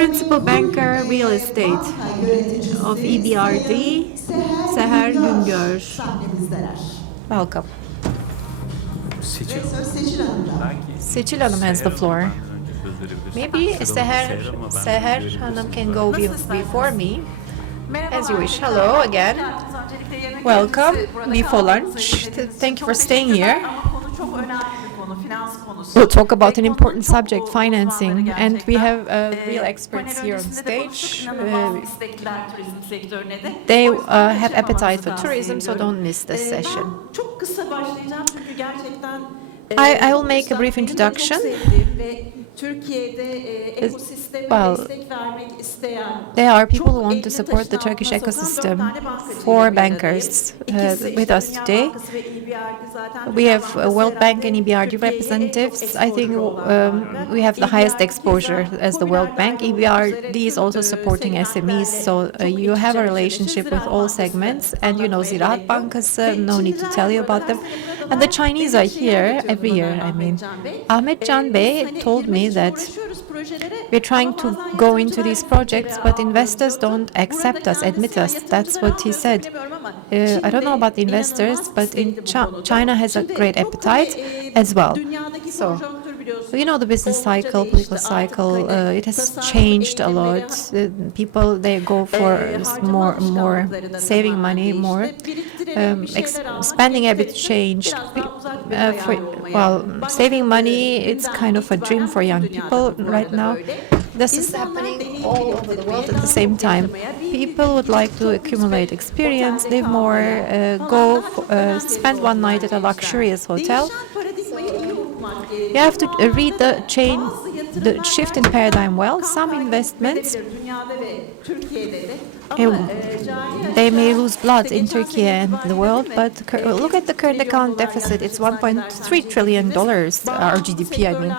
Principal Banker Real Estate of EBRD, Seher, Güngör. Welcome. Seçil Hanım has the floor. Maybe Seher Hanım can go before me, as you wish. Hello again. Welcome before lunch. Thank you for staying here. We'll talk about an important subject, financing, and we have real experts here on stage. They have appetite for tourism, so don't miss this session. I will make a brief introduction. Well, there are people who want to support the Turkish ecosystem for bankers with us today. We have World Bank and EBRD representatives. I think we have the highest exposure as the World Bank. EBRD is also supporting SMEs, so you have a relationship with all segments, and you know Ziraat Bank, no need to tell you about them. And the Chinese are here every year. I mean, Ahmet Bey told me that we're trying to go into these projects, but investors don't accept us, admit us. That's what he said. I don't know about the investors, but in China has a great appetite as well. So, you know the business cycle, political cycle, it has changed a lot. People, they go for more saving money, more. Spending habits changed. Saving money, it's kind of a dream for young people right now. This is happening all over the world at the same time. People would like to accumulate experience, live more, spend one night at a luxurious hotel. You have to read the shift in paradigm well. Some investments, they may lose blood in Turkey and the world, but look at the current account deficit. It's $1.3 trillion, our GDP, I mean.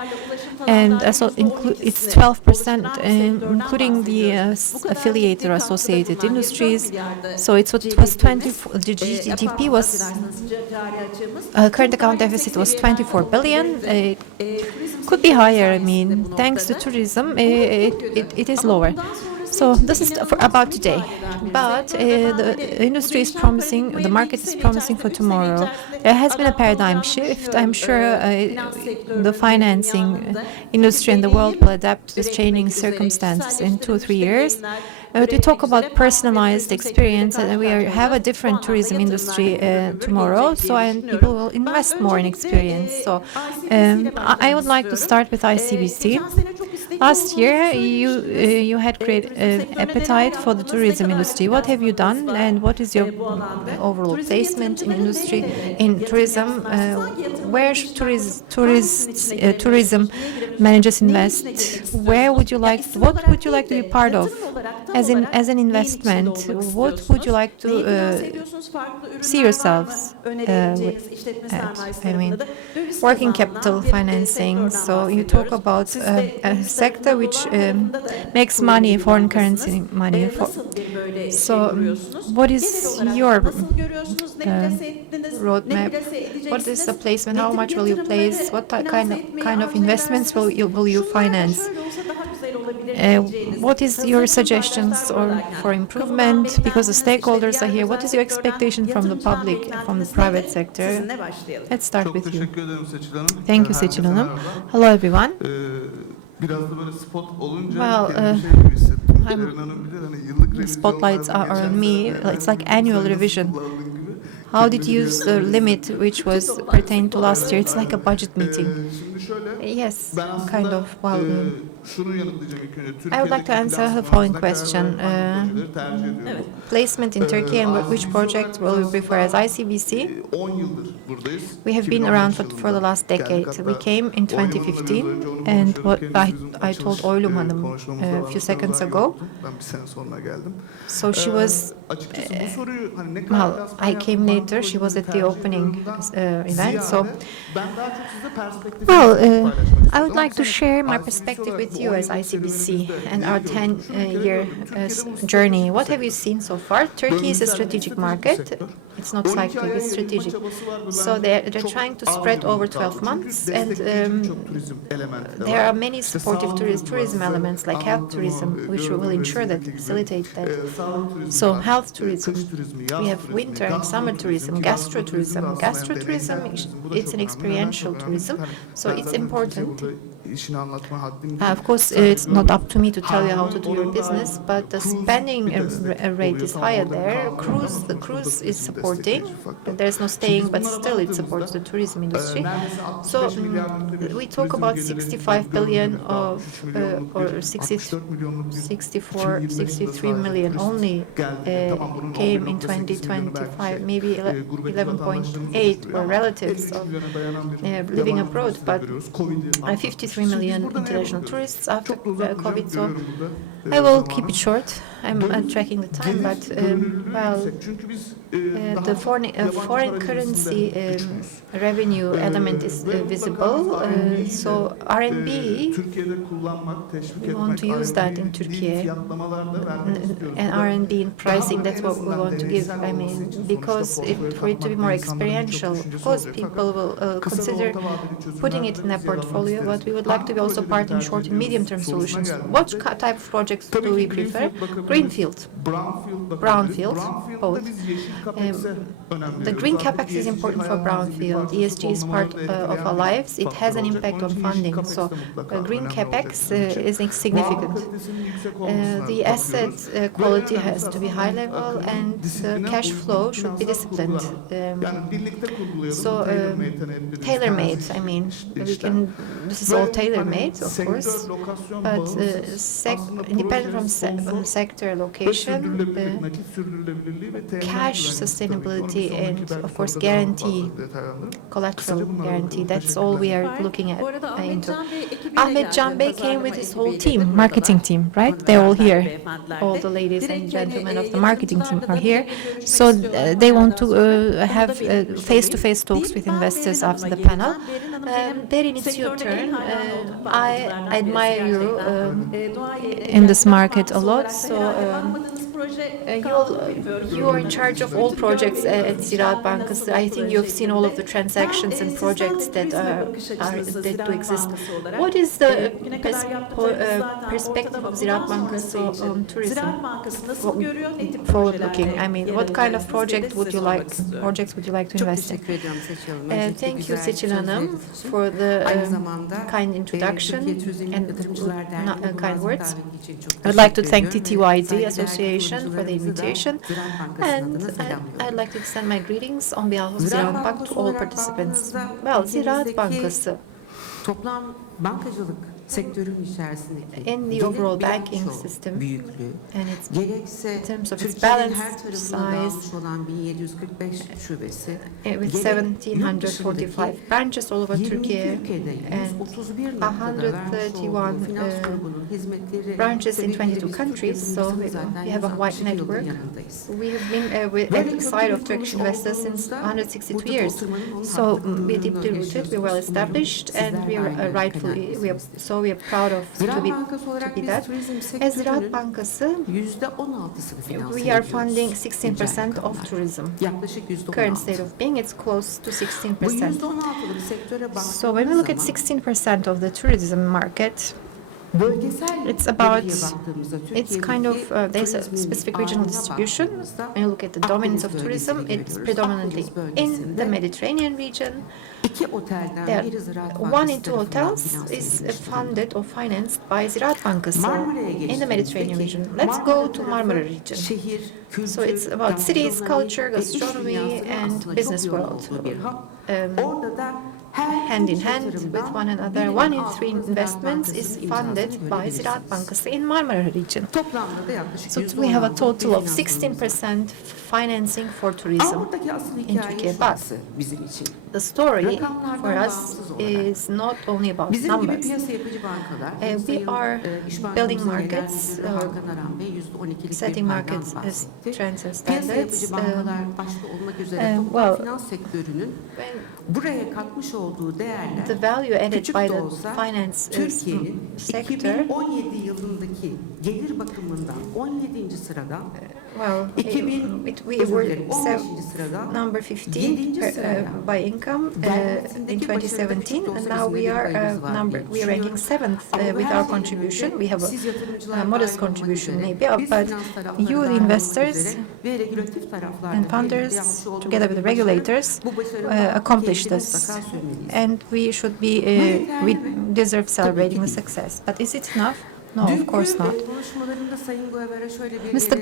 And so it's 12%, including the affiliated or associated industries. So it was 24. The GDP was current account deficit was 24 billion. It could be higher. I mean, thanks to tourism, it is lower. So this is about today, but the industry is promising, the market is promising for tomorrow. There has been a paradigm shift. I'm sure the financing industry and the world will adapt to these changing circumstances in 2 or 3 years. We talk about personalized experience, and we have a different tourism industry tomorrow, and people will invest more in experience. So I would like to start with ICBC. Last year, you had great appetite for the tourism industry. What have you done, and what is your overall placement in industry, in tourism? Where should tourism managers invest? What would you like to be part of? As an investment, what would you like to see yourselves at? I mean, working capital financing. So you talk about a sector which makes money, foreign currency money. So what is your roadmap? What is the placement? How much will you place? What kind of investments will you finance? What is your suggestions for improvement? Because the stakeholders are here. What is your expectation from the public, from the private sector? Let's start with you. Thank you, Seçil Hanım. Hello, everyone. Well, spotlights are on me. It's like annual revision. How did you use the limit which was pertained to last year? It's like a budget meeting. Yes, kind of. Well, I would like to answer the following question. Placement in Turkey and which project will we prefer as ICBC? We have been around for the last decade. We came in 2015, and what I told Oylum Hanım a few seconds ago. So she was, I came later, she was at the opening event. So, I would like to share my perspective with with you as ICBC and our 10-year journey. What have you seen so far? Turkey is a strategic market. It's not cycling, it's strategic. So they're trying to spread over 12 months, and there are many supportive tourism elements like health tourism, which will ensure that, facilitate that. So health tourism, we have winter and summer tourism, gastrotourism. Gastrotourism, it's an experiential tourism, so it's important. Of course, it's not up to me to tell you how to do your business, but the spending rate is higher there. The cruise is supporting. There's no staying, but still it supports the tourism industry. So we talk about 65 billion of, or 63 million only came in 2025. Maybe 11.8 were relatives of living abroad, but 53 million international tourists after COVID. So I will keep it short. I'm tracking the time, but the foreign currency revenue element is visible. So RMB, we want to use that in Turkey, and RMB in pricing. That's what we want to give. I mean, because for it to be more experiential, of course, people will consider putting it in their portfolio. But we would like to be also part in short and medium-term solutions. What type of projects do we prefer? Greenfield, brownfield, both. The green capex is important for brownfield. ESG is part of our lives. It has an impact on funding. So green capex is significant. The asset quality has to be high level, and cash flow should be disciplined. So tailor-made. I mean, this is all tailor-made, of course, but independent from sector location, cash sustainability, and of course collateral guarantee. That's all we are looking at into. Ahmet Can Bey came with his whole team, marketing team, right? They're all here. All the ladies and gentlemen of the marketing team are here. So they want to have face-to-face talks with investors after the panel. Berrin, it's your turn. I admire you in this market a lot. So you are in charge of all projects at Ziraat Bank. I think you've seen all of the transactions and projects that do exist. What is the perspective of Ziraat Bank on tourism? Forward-looking. I mean, what kind of projects would you like to invest in? Thank you, Seçil Hanım, for the kind introduction and kind words. I'd like to thank TKYB Association for the invitation, and I'd like to extend my greetings on behalf of Ziraat Bank to all participants. Well, Ziraat Bankası, in the overall banking system, and in terms of its balance size, with 1,745 branches all over Turkey and 131 branches in 22 countries, so we have a wide network. We have been at the side of Turkish investors since 162 years, so we're deeply rooted, we're well established, and we are we are proud of to be that. As Ziraat Bankası, we are funding 16% of tourism. Current state of being, it's close to 16%. So when we look at 16% of the tourism market, it's kind of, there's a specific regional distribution. When you look at the dominance of tourism, it's predominantly in the Mediterranean region. One in two hotels is funded or financed by Ziraat Bankası in the Mediterranean region. Let's go to Marmara region. So it's about cities, culture, gastronomy, and business world. Hand in hand with one another. 1 in 3 investments is funded by Ziraat Bankası in Marmara region. So we have a total of 16% financing for tourism in Turkey. But the story for us is not only about numbers. We are building markets, setting markets as trends and standards. Well, the value added by the finance sector, well, we were number 15 by income in 2017, and now we are ranking 7th with our contribution. We have a modest contribution maybe, but you, the investors and funders, together with the regulators, accomplished this, and we should be we deserve celebrating the success. But is it enough? No, of course not. Mr.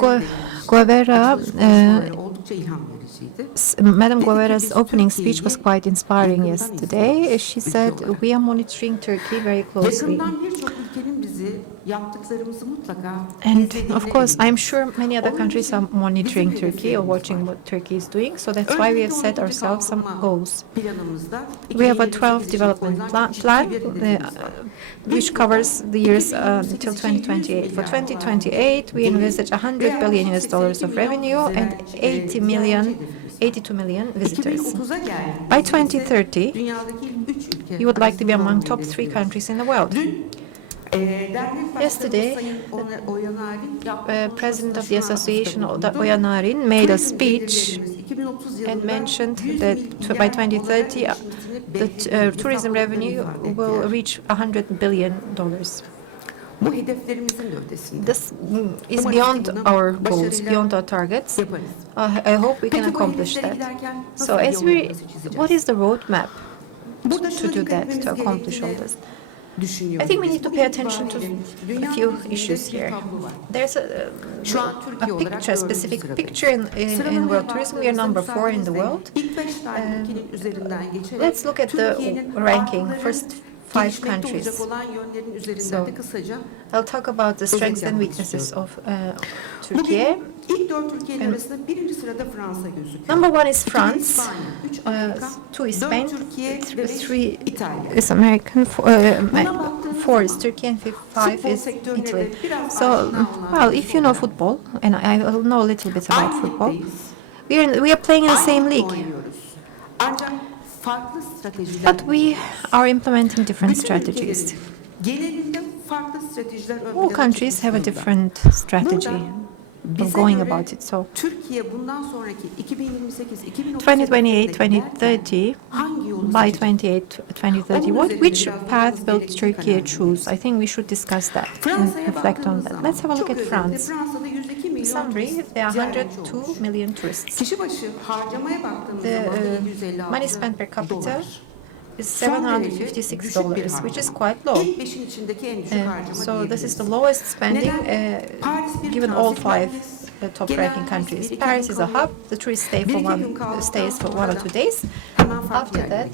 Guevara, Madam Guevara's opening speech was quite inspiring yesterday. She said, we are monitoring Turkey very closely. And of course, I'm sure many other countries are monitoring Turkey or watching what Turkey is doing. So that's why we have set ourselves some goals. We have a 12 development plan which covers the years until 2028. For 2028, we envisage $100 billion of revenue and 82 million visitors. By 2030, you would like to be among top 3 countries in the world. Yesterday, the president of the association, Oya Narin, made a speech and mentioned that by 2030, the tourism revenue will reach $100 billion. This is beyond our goals, beyond our targets. I hope we can accomplish that. So, what is the roadmap to do that, to accomplish all this? I think we need to pay attention to a few issues here. There's a picture, specific picture in world tourism. We are number 4 in the world. Let's look at the ranking, first 5 countries. So, I'll talk about the strengths and weaknesses of Turkey. Number 1 is France, 2 is Spain, 3 is American, 4 is Turkey, and 5 is Italy. So, well, if you know football, and I know a little bit about football, we are playing in the same league. But we are implementing different strategies. All countries have a different strategy of going about it. So 2028, 2030, by 2030, which path will Turkey choose? I think we should discuss that and reflect on that. Let's have a look at France. In summary, there are 102 million tourists. The money spent per capita is $756, which is quite low. So this is the lowest spending given all 5 top-ranking countries. Paris is a hub. The tourists stays for 1 or 2 days. After that,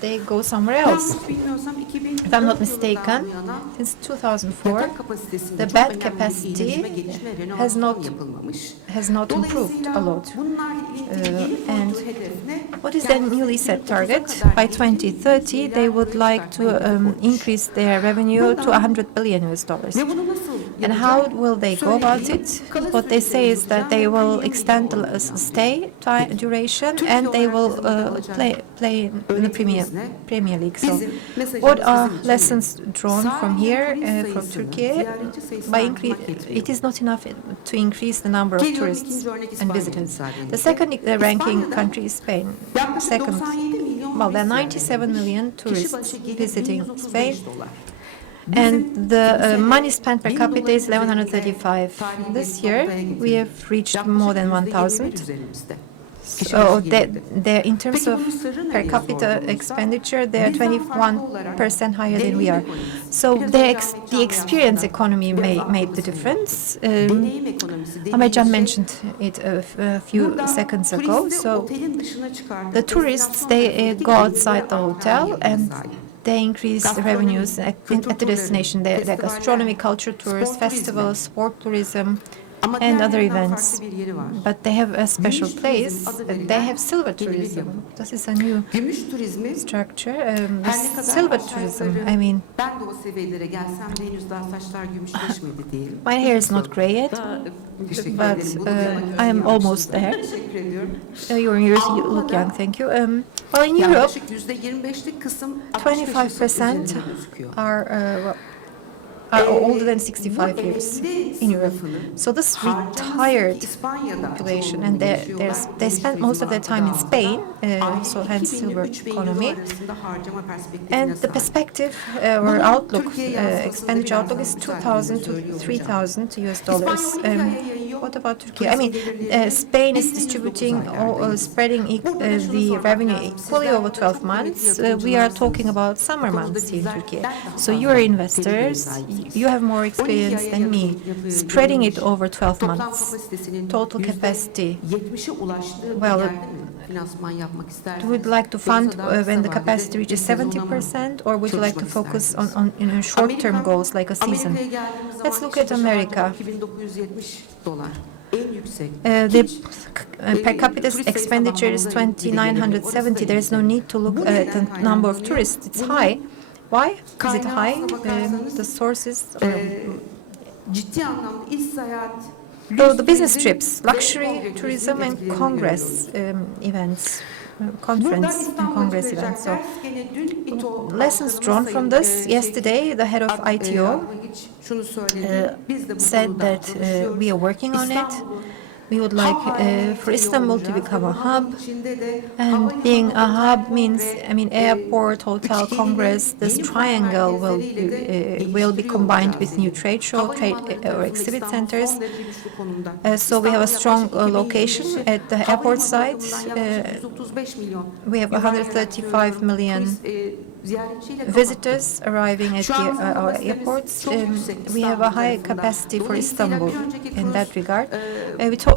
they go somewhere else. If I'm not mistaken, since 2004, the bed capacity has not improved a lot. And what is their newly set target? By 2030, they would like to increase their revenue to $100 billion. And how will they go about it? What they say is that they will extend the stay duration and they will play in the Premier League. So, what are lessons drawn from here, from Turkey? It is not enough to increase the number of tourists and visitors. The second ranking country is Spain. Second, well, there are 97 million tourists visiting Spain. And the money spent per capita is 1,135. This year, we have reached more than 1,000. So in terms of per capita expenditure, they are 21% higher than we are. So the experience economy made the difference. Ahmet mentioned it a few seconds ago. So the tourists, they go outside the hotel and they increase the revenues at the destination. The gastronomy, culture tours, festivals, sport tourism, and other events. But they have a special place. They have silver tourism. This is a new structure. Silver tourism, I mean, my hair is not gray yet, but I am almost there. You look young, thank you. Well, in Europe, 25% are older than 65 years in Europe. So this retired population, and they spend most of their time in Spain, so hence silver economy. And the perspective or outlook, expenditure outlook is $2,000 to $3,000 US. What about Turkey? I mean, Spain is distributing or spreading the revenue equally over 12 months. We are talking about summer months here in Turkey. So you are investors. You have more experience than me, spreading it over 12 months. Total capacity. Well, would you like to fund when the capacity reaches 70%, or would you like to focus on short-term goals like a season? Let's look at America. The per capita expenditure is 2,970. There is no need to look at the number of tourists. It's high. Why is it high? The sources. The business trips, luxury tourism, and congress events, conference and congress events. So, lessons drawn from this. Yesterday, the head of ITO said that we are working on it. We would like for Istanbul to become a hub, and being a hub means, I mean, airport, hotel, congress. This triangle will be combined with new trade or exhibit centers. So we have a strong location at the airport site. We have 135 million visitors arriving at our airports. We have a high capacity for Istanbul in that regard.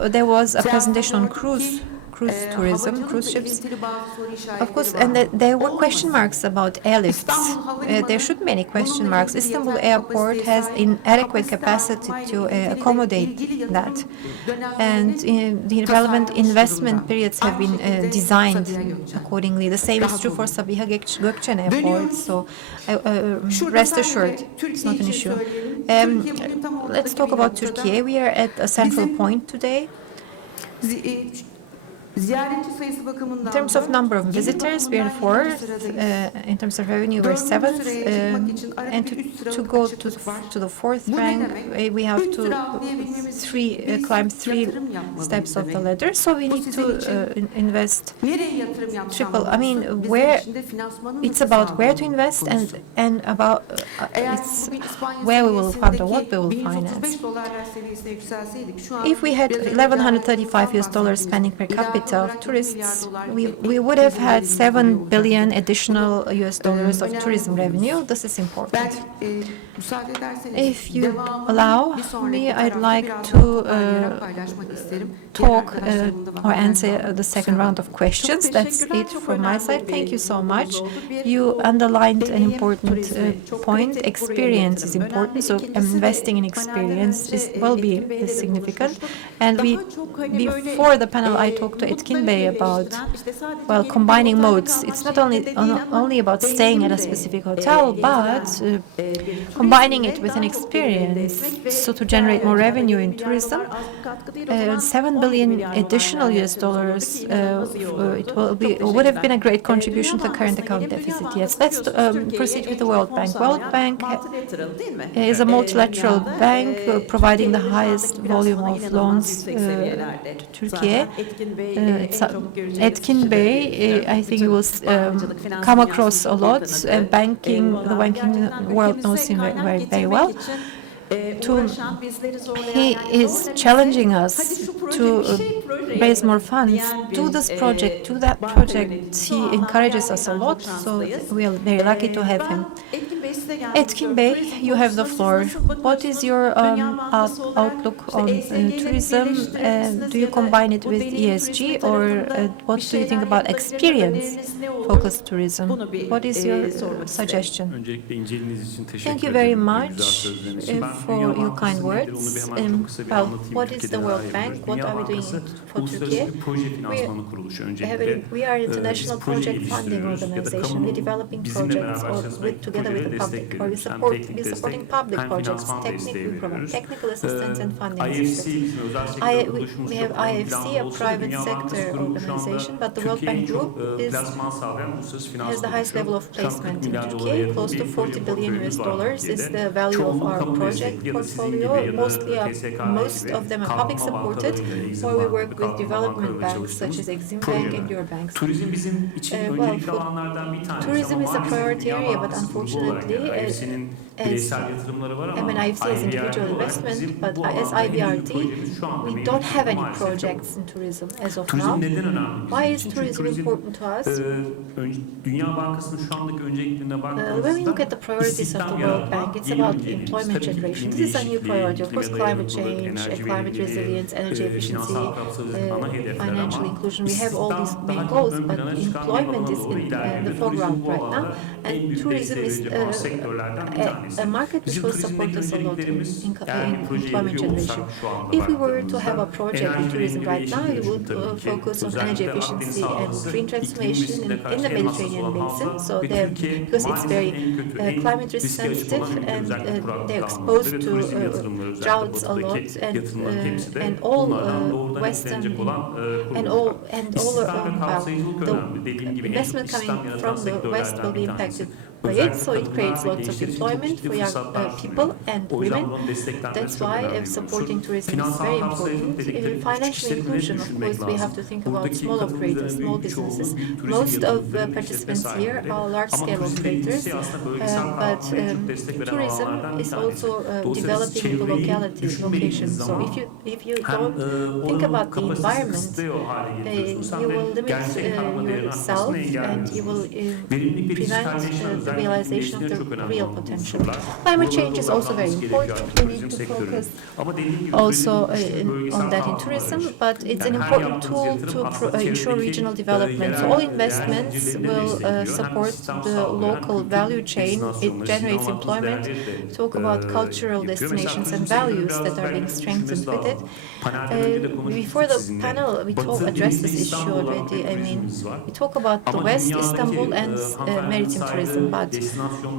There was a presentation on cruise tourism, cruise ships. Of course, and there were question marks about airlifts. There should be any question marks. Istanbul Airport has inadequate capacity to accommodate that. And the relevant investment periods have been designed accordingly. The same is true for Sabiha Gökçen Airport. So rest assured, it's not an issue. Let's talk about Turkey. We are at a central point today. In terms of number of visitors, we are fourth. In terms of revenue, we're seventh. And to go to the fourth rank, we have to climb three steps of the ladder. So we need to invest triple. I mean, it's about where to invest and about it's where we will fund or what we will finance. If we had $1,135 spending per capita of tourists, we would have had $7 billion additional US of tourism revenue. This is important. If you allow me, I'd like to talk or answer the second round of questions. That's it from my side. Thank you so much. You underlined an important point. Experience is important, so investing in experience will be significant. And before the panel, I talked to Etkin Bey about, well, combining modes. It's not only about staying at a specific hotel, but combining it with an experience, so to generate more revenue in tourism. $7 billion additional US, it would have been a great contribution to the current account deficit. Yes, let's proceed with the World Bank. World Bank is a multilateral bank providing the highest volume of loans to Turkey. Etkin Bey, I think he will come across a lot. The banking world knows him very well. He is challenging us to raise more funds, do this project, do that project. He encourages us a lot, so we are very lucky to have him. Etkin Bey, you have the floor. What is your outlook on tourism? Do you combine it with ESG, or what do you think about experience-focused tourism? What is your suggestion? Thank you very much for your kind words. Well, what is the World Bank? What are we doing for Turkey? We are an international project funding organization. We're developing projects together with the public, or we're supporting public projects. We provide technical assistance and funding assistance. We have IFC, a private sector organization, but the World Bank Group has the highest level of placement in Turkey. Close to $40 billion is the value of our project portfolio. Most of them are public supported, or we work with development banks such as Exim Bank and your banks. Tourism is a priority area, but unfortunately, as IFC is individual investment, but as IBRD, we don't have any projects in tourism as of now. Why is tourism important to us? When we look at the priorities of the World Bank, it's about employment generation. This is a new priority. Of course, climate change, climate resilience, energy efficiency, financial inclusion. We have all these main goals, but employment is in the foreground right now. And tourism is a market which will support us a lot in employment generation. If we were to have a project in tourism right now, it would focus on energy efficiency and green transformation in the Mediterranean basin. So because it's very climate risk sensitive and they're exposed to droughts a lot, and all Western and all the investment coming from the West will be impacted by it, so it creates lots of employment for young people and women. That's why supporting tourism is very important. Financial inclusion, of course, we have to think about small operators, small businesses. Most of the participants here are large-scale operators, but tourism is also developing the location. So if you don't think about the environment, you will limit yourself and you will prevent the realization of the real potential. Climate change is also very important. We need to focus also on that in tourism, but it's an important tool to ensure regional development. So all investments will support the local value chain. It generates employment. Talk about cultural destinations and values that are being strengthened with it. Before the panel, we addressed this issue already. I mean, we talk about the West, Istanbul, and maritime tourism, but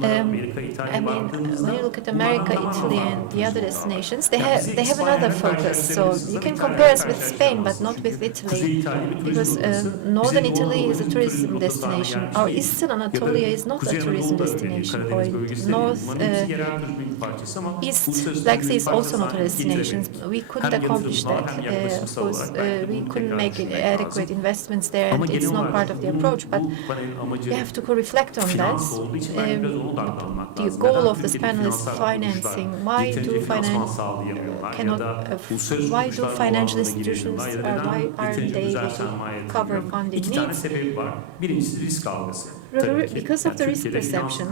I mean, when you look at America, Italy, and the other destinations, they have another focus. So you can compare us with Spain, but not with Italy, because northern Italy is a tourism destination. Our eastern Anatolia is not a tourism destination point. East Black Sea is also not a destination. We couldn't accomplish that. Of course, we couldn't make adequate investments there, and it's not part of the approach. But we have to reflect on that. The goal of this panel is financing. Why do financial institutions why aren't they able to cover funding needs? Because of the risk perception,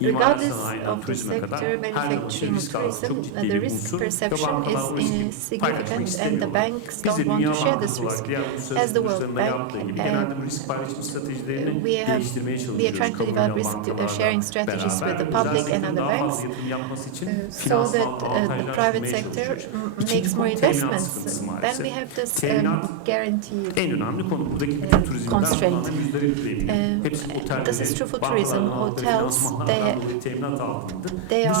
regardless of the sector, manufacturing or tourism, the risk perception is significant, and the banks don't want to share this risk. As the World Bank, we are trying to develop risk sharing strategies with the public and other banks, so that the private sector makes more investments. Then we have this guaranteed constraint. This is true for tourism. Hotels, they are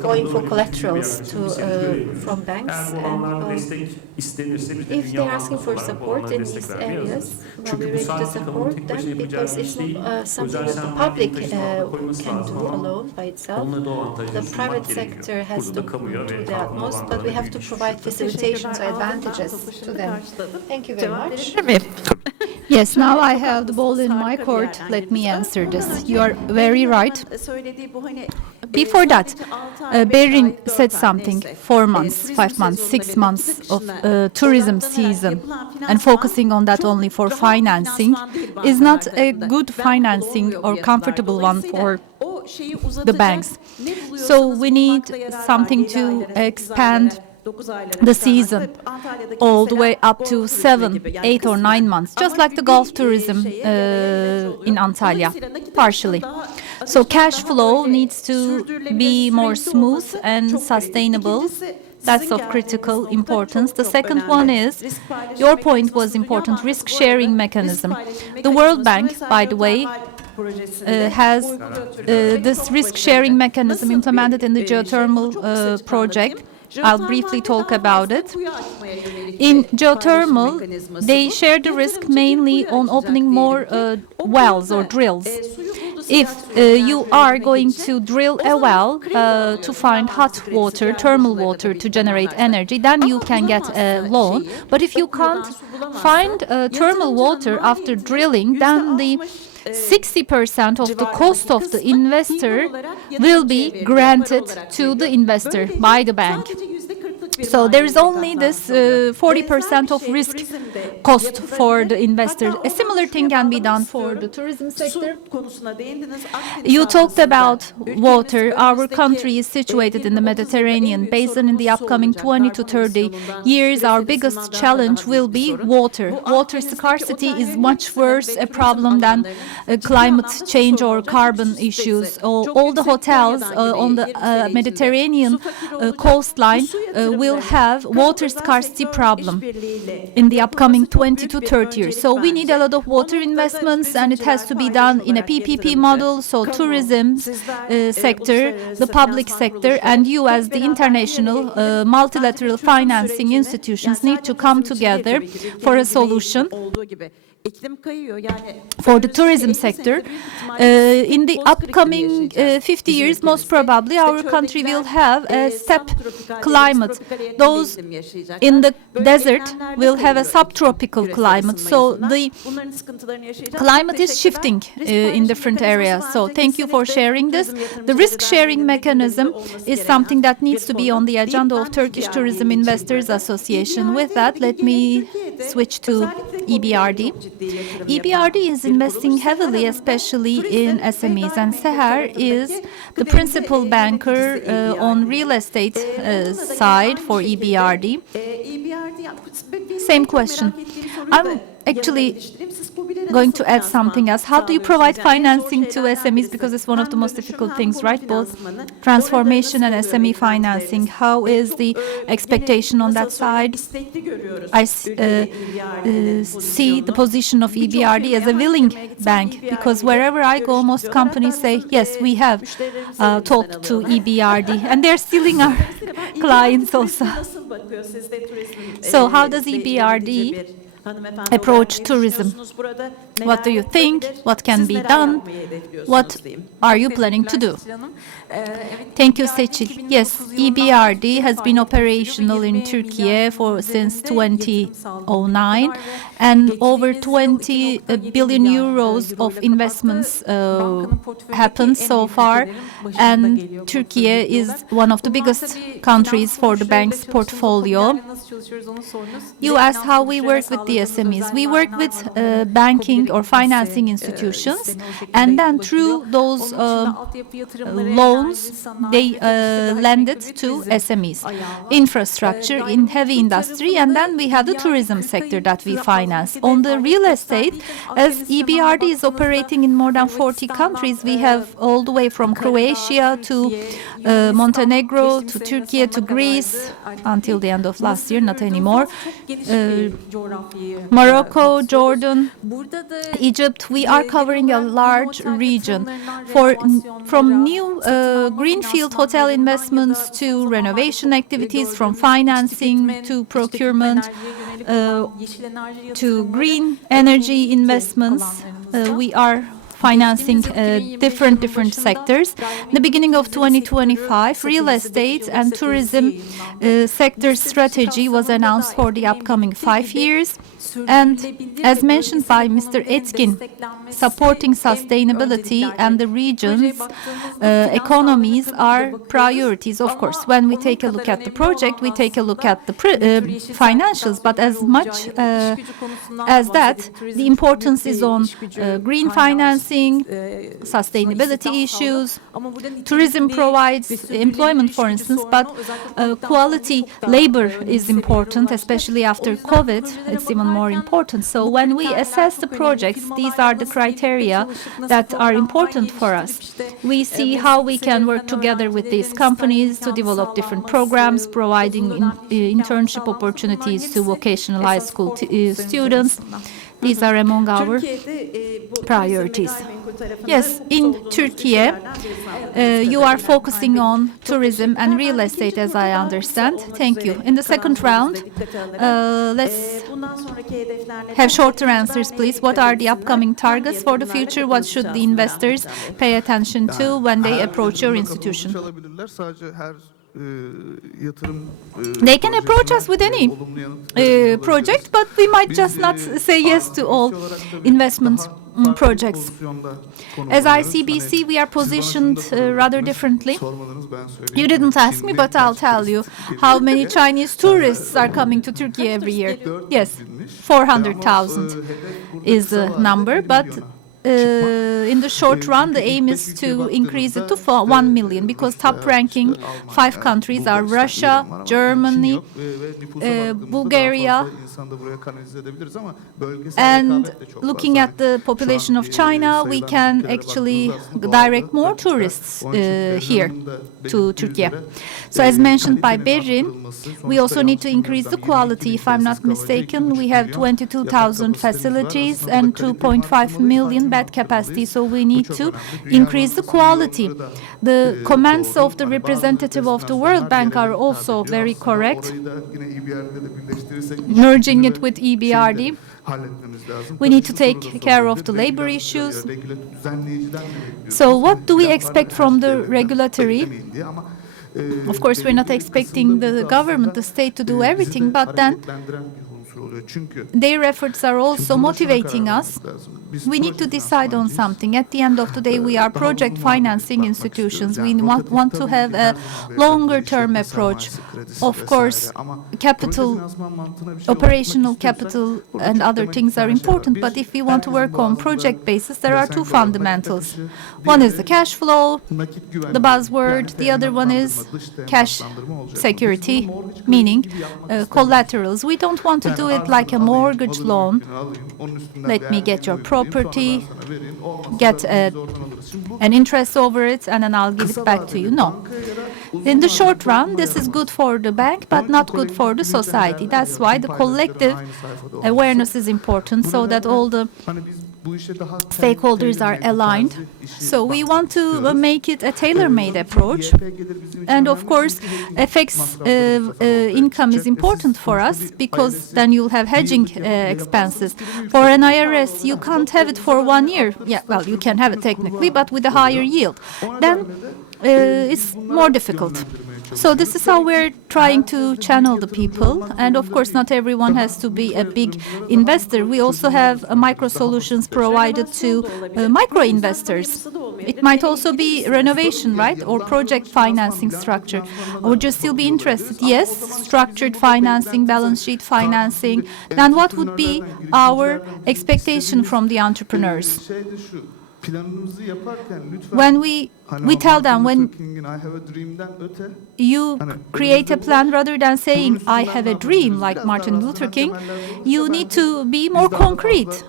going for collaterals from banks, and if they're asking for support in these areas, we're ready to support them, because it's not something that the public can do alone by itself. The private sector has to do the utmost, but we have to provide facilitations or advantages to them. Thank you very much. Yes, now I have the ball in my court. Let me answer this. You are very right. Before that, Berrin said something, 4 months, 5 months, 6 months of tourism season, and focusing on that only for financing is not a good financing or comfortable one for the banks. So we need something to expand the season all the way up to 7, 8 or 9 months, just like the Gulf tourism in Antalya, partially. So cash flow needs to be more smooth and sustainable. That's of critical importance. The second one is, your point was important, risk-sharing mechanism. The World Bank, by the way, has this risk-sharing mechanism implemented in the geothermal project. I'll briefly talk about it. In geothermal, they share the risk mainly on opening more wells or drills. If you are going to drill a well to find hot water, thermal water to generate energy, then you can get a loan. But if you can't find thermal water after drilling, then the 60% of the cost of the investor will be granted to the investor by the bank. So there is only this 40% of risk cost for the investor. A similar thing can be done for the tourism sector. You talked about water. Our country is situated in the Mediterranean basin. In the upcoming 20 to 30 years, our biggest challenge will be water. Water scarcity is much worse a problem than climate change or carbon issues. All the hotels on the Mediterranean coastline will have water scarcity problem in the upcoming 20 to 30 years. So we need a lot of water investments, and it has to be done in a PPP model. So tourism sector, the public sector, and you as the international multilateral financing institutions need to come together for a solution. For the tourism sector, in the upcoming 50 years, most probably our country will have a steppe climate. Those in the desert will have a subtropical climate. So the climate is shifting in different areas. So thank you for sharing this. The risk-sharing mechanism is something that needs to be on the agenda of Turkish Tourism Investors Association. With that, let me switch to EBRD. EBRD is investing heavily, especially in SMEs, and Seher is the principal banker on real estate side for EBRD. Same question. I'm actually going to add something else. How do you provide financing to SMEs? Because it's one of the most difficult things, right? Both transformation and SME financing. How is the expectation on that side? I see the position of EBRD as a willing bank, because wherever I go, most companies say, yes, we have talked to EBRD, and they're stealing our clients also. So how does EBRD approach tourism? What do you think? What can be done? What are you planning to do? Thank you, Seçil. Yes, EBRD has been operational in Turkey since 2009, and over 20 billion euros of investments happened so far, and Turkey is one of the biggest countries for the bank's portfolio. You asked how we work with the SMEs. We work with banking or financing institutions, and then through those loans, they lend it to SMEs, infrastructure in heavy industry, and then we have the tourism sector that we finance. On the real estate, as EBRD is operating in more than 40 countries, we have all the way from Croatia to Montenegro to Turkey to Greece until the end of last year, not anymore. Morocco, Jordan, Egypt. We are covering a large region from new greenfield hotel investments to renovation activities, from financing to procurement to green energy investments. We are financing different sectors. In the beginning of 2025, real estate and tourism sector strategy was announced for the upcoming 5 years. And as mentioned by Mr. Etkin, supporting sustainability and the region's economies are priorities. Of course, when we take a look at the project, we take a look at the financials, but as much as that, the importance is on green financing, sustainability issues. Tourism provides employment, for instance, but quality labor is important, especially after COVID. It's even more important. So when we assess the projects, these are the criteria that are important for us. We see how we can work together with these companies to develop different programs, providing internship opportunities to vocational high school students. These are among our priorities. Yes, in Turkey, you are focusing on tourism and real estate, as I understand. Thank you. In the second round, let's have shorter answers, please. What are the upcoming targets for the future? What should the investors pay attention to when they approach your institution? They can approach us with any project, but we might just not say yes to all investment projects. As ICBC, we are positioned rather differently. You didn't ask me, but I'll tell you how many Chinese tourists are coming to Turkey every year. Yes, 400,000 is the number, but in the short run, the aim is to increase it to 1 million, because top-ranking 5 countries are Russia, Germany, Bulgaria, and looking at the population of China, we can actually direct more tourists here to Turkey. So as mentioned by Berrin, we also need to increase the quality. If I'm not mistaken, we have 22,000 facilities and 2.5 million bed capacity, so we need to increase the quality. The comments of the representative of the World Bank are also very correct. Merging it with EBRD, we need to take care of the labor issues. So what do we expect from the regulatory? Of course, we're not expecting the government, the state to do everything, but then their efforts are also motivating us. We need to decide on something. At the end of the day, we are project financing institutions. We want to have a longer-term approach. Of course, capital, operational capital and other things are important, but if we want to work on project basis, there are 2 fundamentals. One is the cash flow, the buzzword. The other one is cash security, meaning collaterals. We don't want to do it like a mortgage loan. Let me get your property, get an interest over it, and then I'll give it back to you. No. In the short run, this is good for the bank, but not good for the society. That's why the collective awareness is important, so that all the stakeholders are aligned. So we want to make it a tailor-made approach. And of course, FX income is important for us, because then you'll have hedging expenses. For an IRS, you can't have it for 1 year. Yeah, well, you can have it technically, but with a higher yield. Then it's more difficult. So this is how we're trying to channel the people. And of course, not everyone has to be a big investor. We also have micro solutions provided to micro investors. It might also be renovation, right? Or project financing structure. Would you still be interested? Yes, structured financing, balance sheet financing. Then what would be our expectation from the entrepreneurs? When we tell them, when you create a plan, rather than saying, I have a dream, like Martin Luther King, you need to be more concrete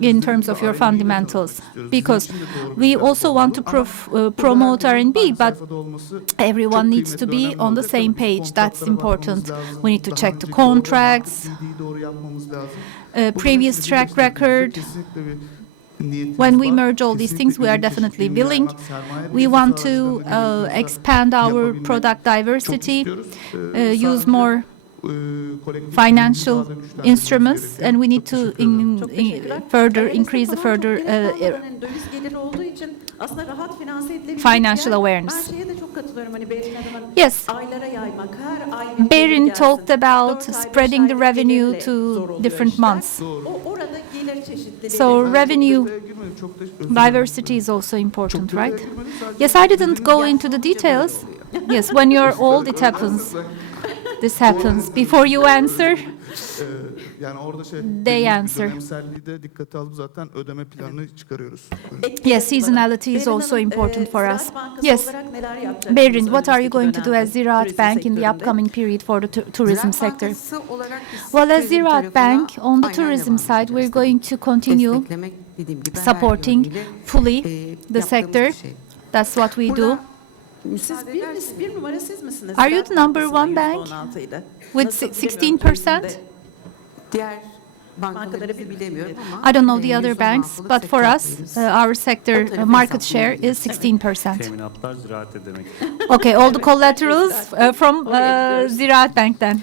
in terms of your fundamentals, because we also want to promote R&B, but everyone needs to be on the same page. That's important. We need to check the contracts, previous track record. When we merge all these things, we are definitely willing. We want to expand our product diversity, use more financial instruments, and we need to further increase the further financial awareness. Yes, Berrin talked about spreading the revenue to different months. So revenue diversity is also important, right? Yes, I didn't go into the details. Yes, when you're old, it happens. This happens. Before you answer, they answer. Yes, seasonality is also important for us. Yes. Berrin, what are you going to do as Ziraat Bank in the upcoming period for the tourism sector? Well, as Ziraat Bank, on the tourism side, we're going to continue supporting fully the sector. That's what we do. Are you the number one bank with 16%? I don't know the other banks, but for us, our sector market share is 16%. Okay, all the collaterals from Ziraat Bank then.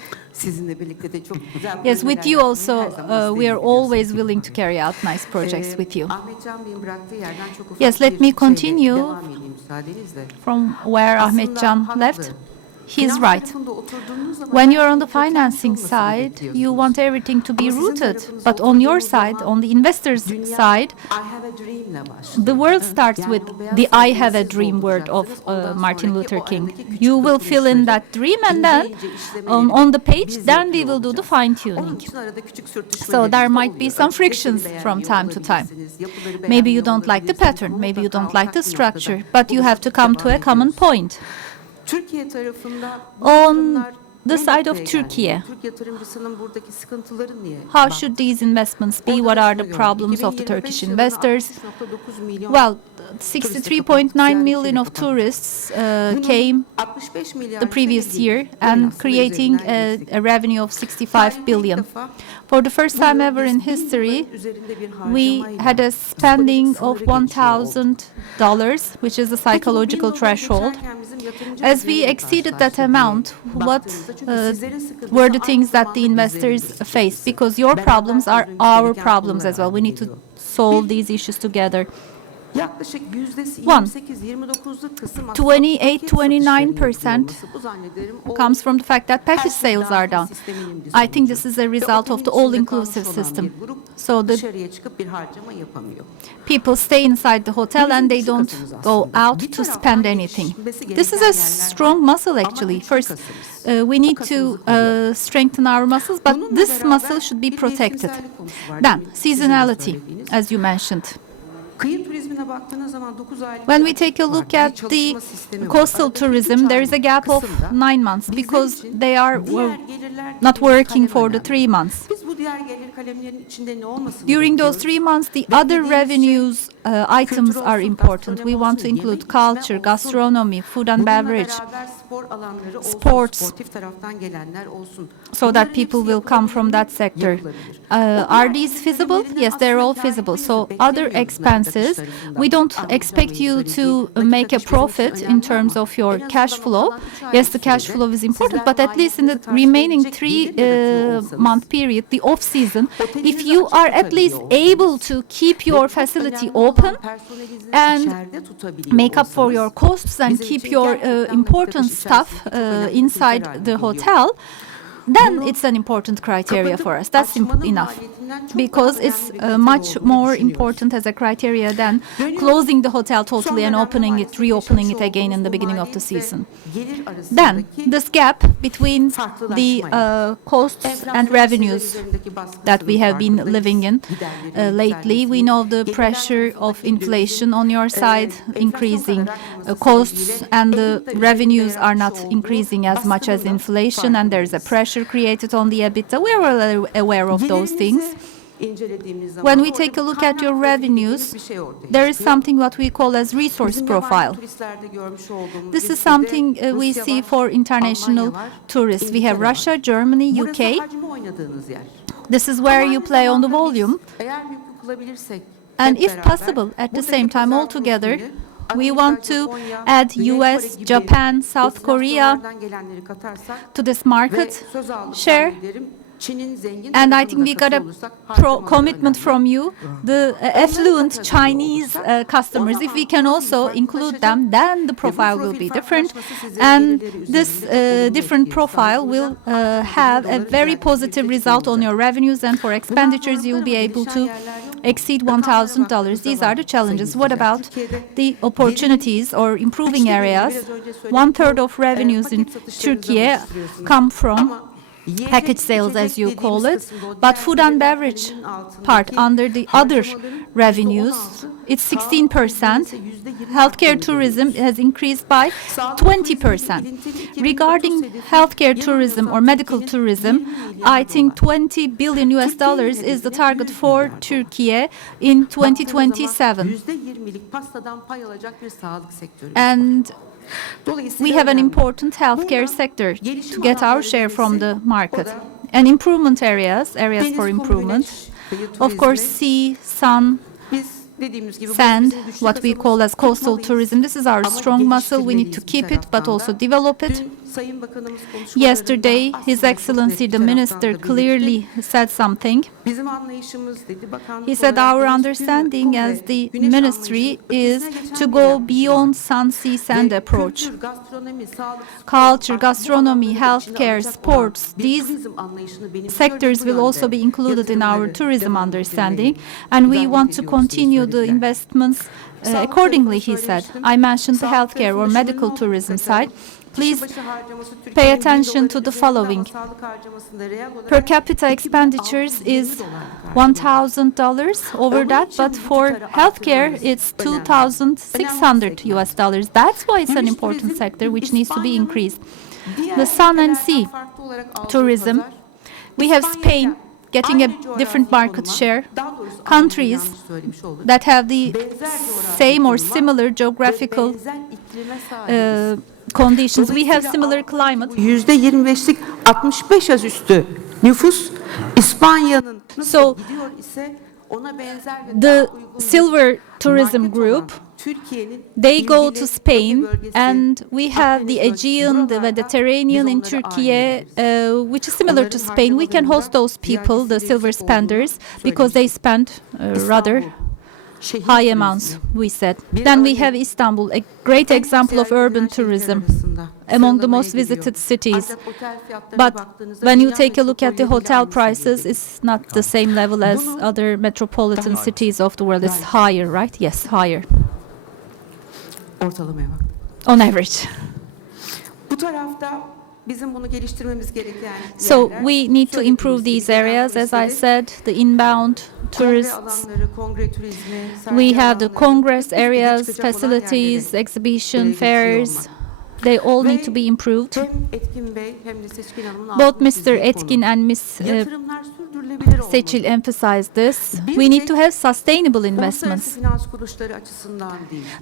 Yes, with you also, we are always willing to carry out nice projects with you. Yes, let me continue from where Ahmet Can left. He's right. When you're on the financing side, you want everything to be rooted. But on your side, on the investor's side, the world starts with the I have a dream word of Martin Luther King. You will fill in that dream, and then on the page, then we will do the fine-tuning. So there might be some frictions from time to time. Maybe you don't like the pattern, maybe you don't like the structure, but you have to come to a common point. On the side of Turkey, how should these investments be? What are the problems of the Turkish investors? Well, 63.9 million of tourists came the previous year and creating a revenue of 65 billion. For the first time ever in history, we had a spending of $1,000, which is the psychological threshold. As we exceeded that amount, what were the things that the investors faced? Because your problems are our problems as well. We need to solve these issues together. 28-29% comes from the fact that package sales are down. I think this is a result of the all-inclusive system. So the people stay inside the hotel and they don't go out to spend anything. This is a strong muscle actually. First, we need to strengthen our muscles, but this muscle should be protected. Then, seasonality, as you mentioned. When we take a look at the coastal tourism, there is a gap of 9 months because they are not working for the 3 months. During those 3 months, the other revenues items are important. We want to include culture, gastronomy, food and beverage, sports, so that people will come from that sector. Are these feasible? Yes, they're all feasible. So other expenses, we don't expect you to make a profit in terms of your cash flow. Yes, the cash flow is important, but at least in the remaining 3-month period, the off-season, if you are at least able to keep your facility open and make up for your costs and keep your important stuff inside the hotel, then it's an important criteria for us. That's enough, because it's much more important as a criteria than closing the hotel totally and reopening it again in the beginning of the season. Then, this gap between the costs and revenues that we have been living in lately, we know the pressure of inflation on your side, increasing costs, and the revenues are not increasing as much as inflation, and there's a pressure created on the EBITDA. We are well aware of those things. When we take a look at your revenues, there is something what we call as resource profile. This is something we see for international tourists. We have Russia, Germany, UK. This is where you play on the volume. And if possible, at the same time, all together, We want to add US, Japan, South Korea to this market share. And I think we got a commitment from you, the affluent Chinese customers. If we can also include them, then the profile will be different. And this different profile will have a very positive result on your revenues, and for expenditures, you will be able to exceed $1,000. These are the challenges. What about the opportunities or improving areas? 1/3 of revenues in Turkey come from package sales, as you call it, but food and beverage part under the other revenues, it's 16%. Healthcare tourism has increased by 20%. Regarding healthcare tourism or medical tourism, I think $20 billion is the target for Turkey in 2027. And we have an important healthcare sector to get our share from the market. And improvement areas for improvement. Of course, sea, sun, sand, what we call as coastal tourism. This is our strong muscle. We need to keep it, but also develop it. Yesterday, His Excellency the Minister clearly said something. He said our understanding as the ministry is to go beyond sun, sea, sand approach. Culture, gastronomy, healthcare, sports, these sectors will also be included in our tourism understanding, and we want to continue the investments accordingly, he said. I mentioned the healthcare or medical tourism side. Please pay attention to the following. Per capita expenditures is $1,000 over that, but for healthcare it's $2,600. That's why it's an important sector which needs to be increased. The sun and sea tourism. We have Spain getting a different market share. Countries that have the same or similar geographical conditions. We have similar climate. %25'lik 65 yaş üstü nüfus İspanya'nın So the silver tourism group, they go to Spain, and we have the Aegean, the Mediterranean in Turkey, which is similar to Spain. We can host those people, the silver spenders, because they spend rather high amounts, we said. Then we have Istanbul, a great example of urban tourism, among the most visited cities. But when you take a look at the hotel prices, it's not the same level as other metropolitan cities of the world. It's higher, right? Yes, higher. On average. So we need to improve these areas. As I said, the inbound tourists. We have the congress areas, facilities, exhibition, fairs. They all need to be improved. Both Mr. Etkin and Ms. Seçil emphasized this. We need to have sustainable investments,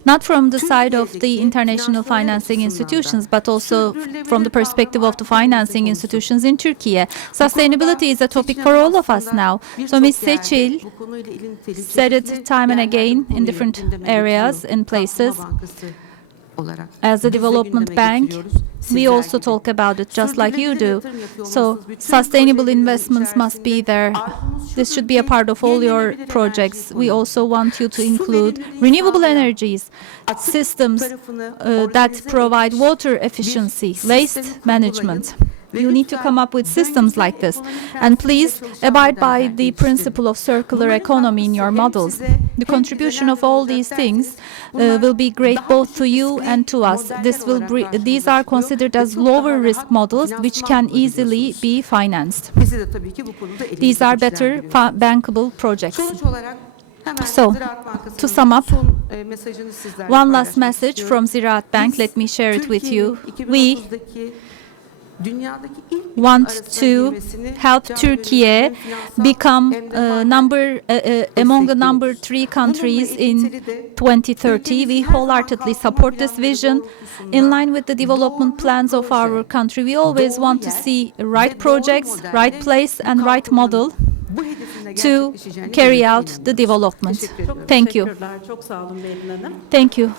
not from the side of the international financing institutions, but also from the perspective of the financing institutions in Turkey. Sustainability is a topic for all of us now. So Ms. Seçil said it time and again in different areas and places. As a development bank, we also talk about it just like you do. So sustainable investments must be there. This should be a part of all your projects. We also want you to include renewable energies, systems that provide water efficiency, waste management. You need to come up with systems like this. And please abide by the principle of circular economy in your models. The contribution of all these things will be great both to you and to us. These are considered as lower risk models which can easily be financed. These are better bankable projects. So, to sum up, one last message from Ziraat Bank. Let me share it with you. We want to help Turkey become among the number 3 countries in 2030. We wholeheartedly support this vision. In line with the development plans of our country, we always want to see right projects, right place, and right model to carry out the development. Thank you. Thank you.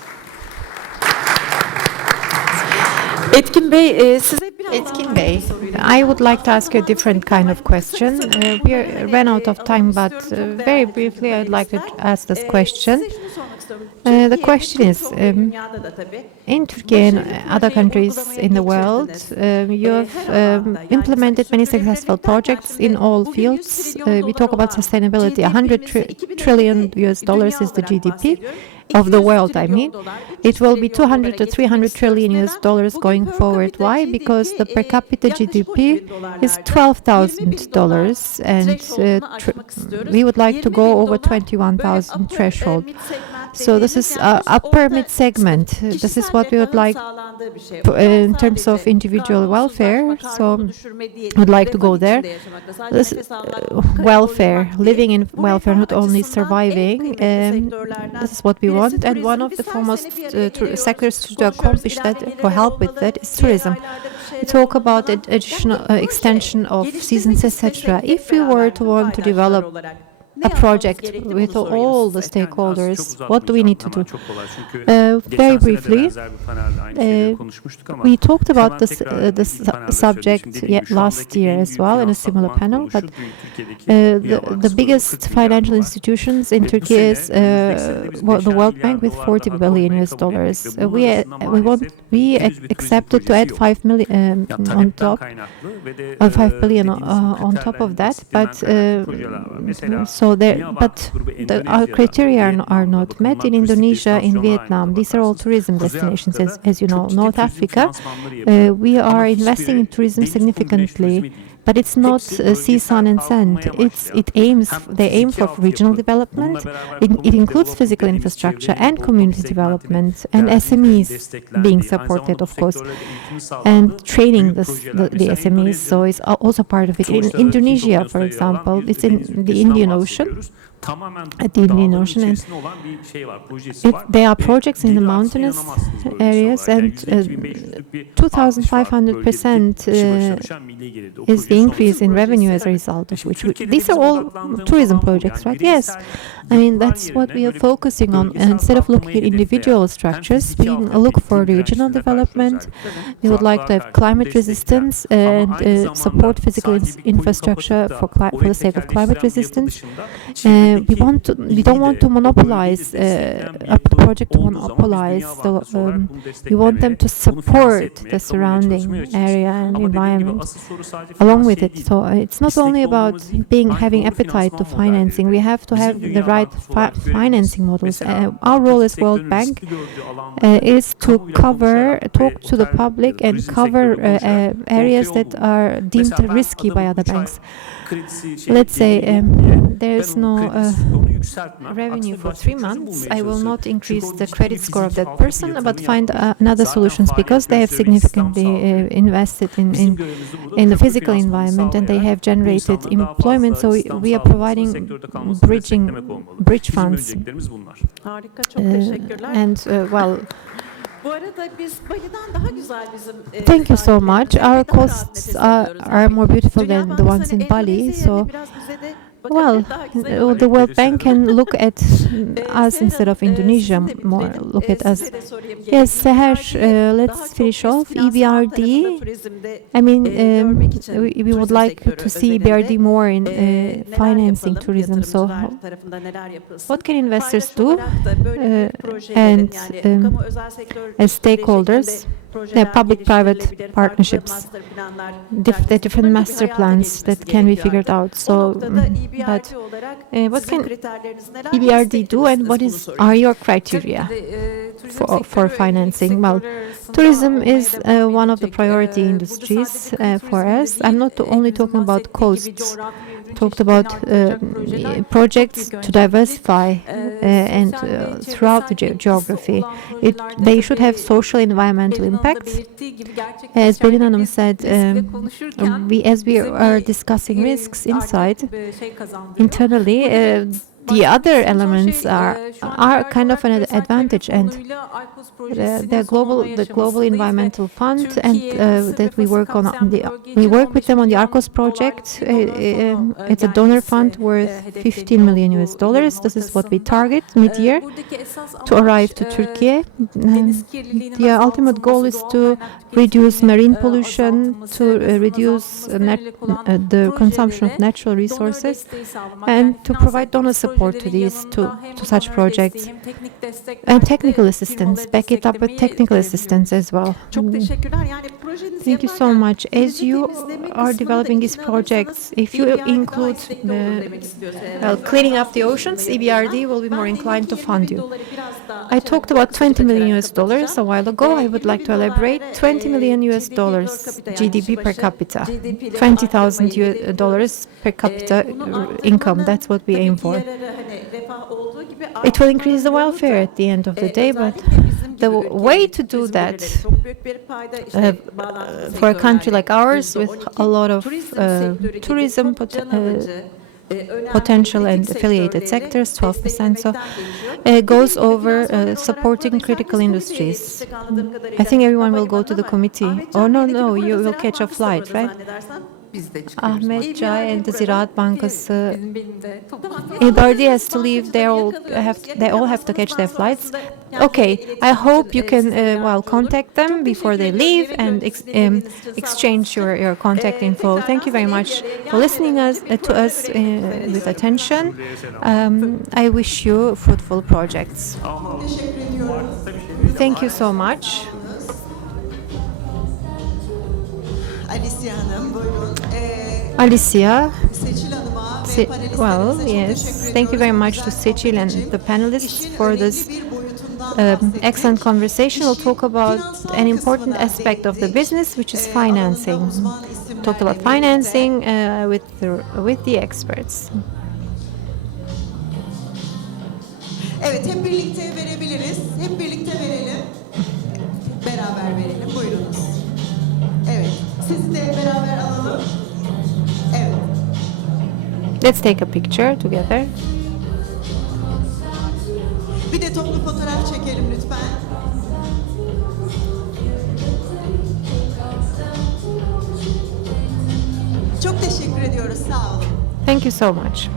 Etkin Bey, size biraz Etkin Bey, I would like to ask you a different kind of question. We ran out of time, but very briefly, I'd like to ask this question. The question is, in Turkey and other countries in the world, you have implemented many successful projects in all fields. We talk about sustainability. $100 trillion is the GDP of the world, I mean. It will be 200 to 300 trillion US dollars going forward. Why? Because the per capita GDP is $12,000, and we would like to go over 21,000 threshold. So this is upper mid-segment. This is what we would like in terms of individual welfare. So we'd like to go there. This welfare, living in welfare, not only surviving. This is what we want. And one of the foremost sectors to accomplish that or help with that is tourism. We talk about additional extension of seasons, etc. If we were to want to develop a project with all the stakeholders, what do we need to do? Very briefly, we talked about this subject last year as well in a similar panel, but the biggest financial institutions in Turkey is the World Bank with $40 billion US dollars. We accepted to add 5 million on top, 5 billion on top of that, but our criteria are not met in Indonesia, in Vietnam. These are all tourism destinations, as you know. North Africa, we are investing in tourism significantly, but it's not sea, sun, and sand. They aim for regional development. It includes physical infrastructure and community development, and SMEs being supported, of course, and training the SMEs. So it's also part of it. In Indonesia, for example, it's in the Indian Ocean. At the Indian Ocean, and there are projects in the mountainous areas, and 2,500% is the increase in revenue as a result of which. These are all tourism projects, right? Yes. I mean, that's what we are focusing on. And instead of looking at individual structures, we look for regional development. We would like to have climate resistance and support physical infrastructure for the sake of climate resistance. We don't want to monopolize a project to monopolize. We want them to support the surrounding area and environment along with it. So it's not only about having appetite to financing. We have to have the right financing models. Our role as World Bank is to talk to the public and cover areas that are deemed risky by other banks. Let's say there's no revenue for 3 months. I will not increase the credit score of that person, but find another solutions, because they have significantly invested in the physical environment and they have generated employment. So we are providing bridge funds. Thank you so much. Our costs are more beautiful than the ones in Bali. So, the World Bank can look at us instead of Indonesia more. Look at us. Yes, Seher, let's finish off. EBRD. I mean, we would like to see EBRD more in financing tourism. So, what can investors do? And as stakeholders, there are public-private partnerships, the different master plans that can be figured out. So, but what can EBRD do, and what are your criteria for financing? Well, tourism is one of the priority industries for us. I'm not only talking about costs. Talked about projects to diversify and throughout the geography. They should have social environmental impacts. As Berrin Hanım said, as we are discussing risks internally, the other elements are kind of an advantage, and the global environmental fund, and that we work with them on the Arcos project. It's a donor fund worth $15 million. This is what we target mid-year to arrive to Turkey. The ultimate goal is to reduce marine pollution, to reduce the consumption of natural resources, and to provide donor support to such projects, and technical assistance, back it up with technical assistance as well. Thank you so much. As you are developing these projects, if you include cleaning up the oceans, EBRD will be more inclined to fund you. I talked about $20 million a while ago. I would like to elaborate. $20 million GDP per capita, $20,000 per capita income. That's what we aim for. It will increase the welfare at the end of the day, but the way to do that for a country like ours with a lot of tourism potential and affiliated sectors, 12%, so goes over supporting critical industries. I think everyone will go to the committee. Oh, no, you will catch a flight, right? Ahmet, Jai, and the Ziraat Bank EBRD has to leave. They all have to catch their flights. Okay, I hope you can contact them before they leave and exchange your contact info. Thank you very much for listening to us with attention. I wish you fruitful projects. Thank you so much. Alicia, yes, thank you very much to Seçil and the panelists for this excellent conversation. We'll talk about an important aspect of the business, which is financing. Talked about financing with the experts. Evet, hep birlikte verebiliriz. Hep birlikte verelim. Beraber verelim. Buyurunuz. Evet. Sizi de beraber alalım. Evet. Let's take a picture together. Bir de toplu fotoğraf çekelim lütfen. Çok teşekkür ediyoruz. Sağ olun. Thank you so much.